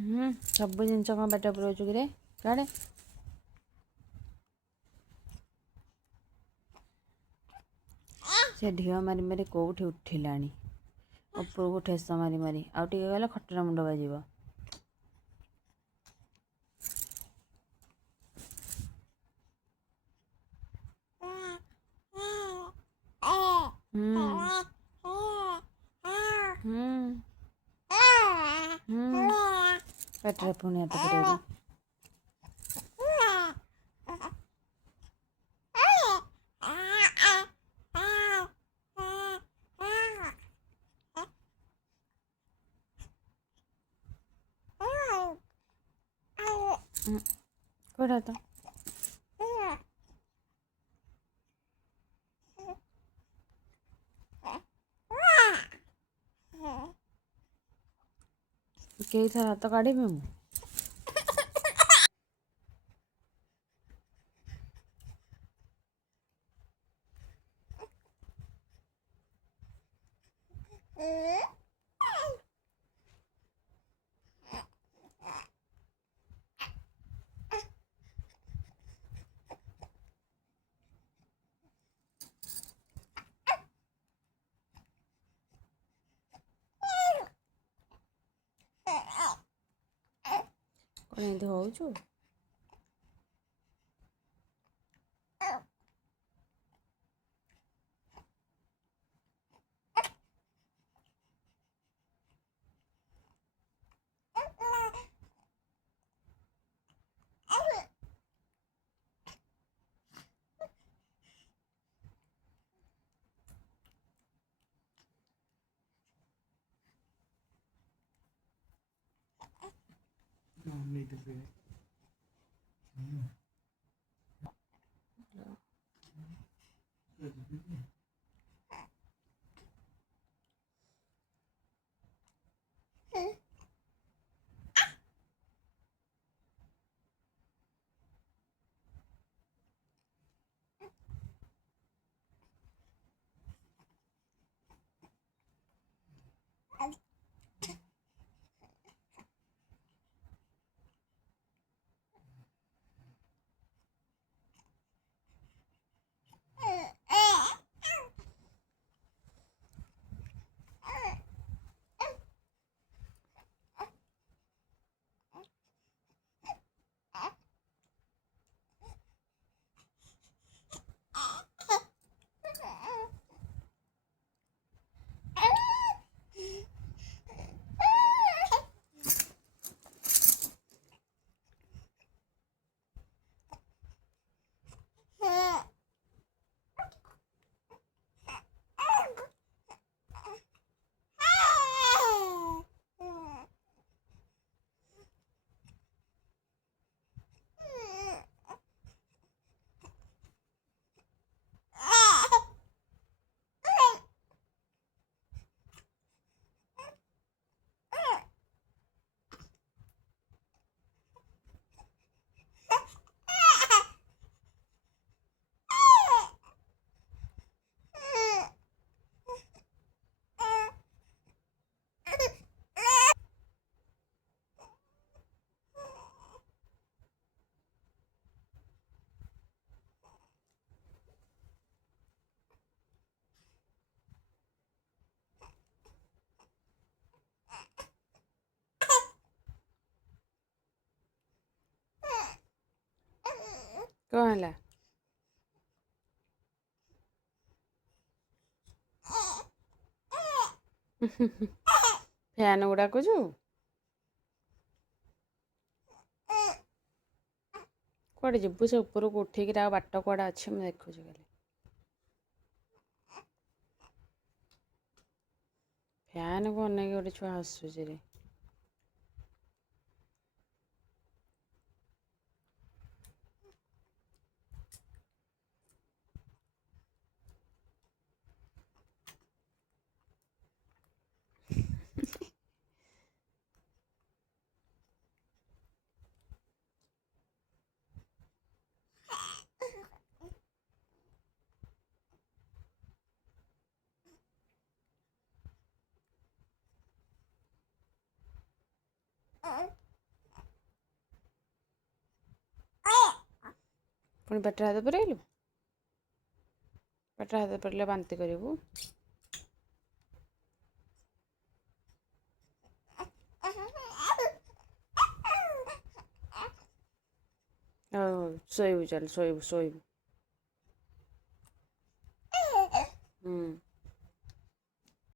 ସବୁ ଜିନିଷ କ'ଣ ପେଟ ପୁରଉଛୁ କିରେ କାଳେ ସେ ଢିଅ ମାରି ମାରି କେଉଁଠି ଉଠିଲାଣି ଉପରକୁ ଠେସ ମାରି ମାରି ଆଉ ଟିକେ ଗଲେ ଖଟର ମୁଣ୍ଡ ବାଜିବ। पेटरे पुणी हाथ पुरेबू कोड़ा तो कई थर हाथ काढ़ी मु कौन एमती होचु कौन है फैन गुड़ा को कौड़े जीवु से ऊपर को उठेक बाट कौड़ा अच्छे मुझे देखुच खाली फैन को अनेक गोटे छुआ हसुचे ପୁଣି ପେଟରେ ହାତ ପୁରେଇଲୁ। ପେଟରେ ହାତ ପୁରେଇଲେ ବାନ୍ତି କରିବୁ। ହଉ ଶୋଇବୁ, ଚାଲ ଶୋଇବୁ।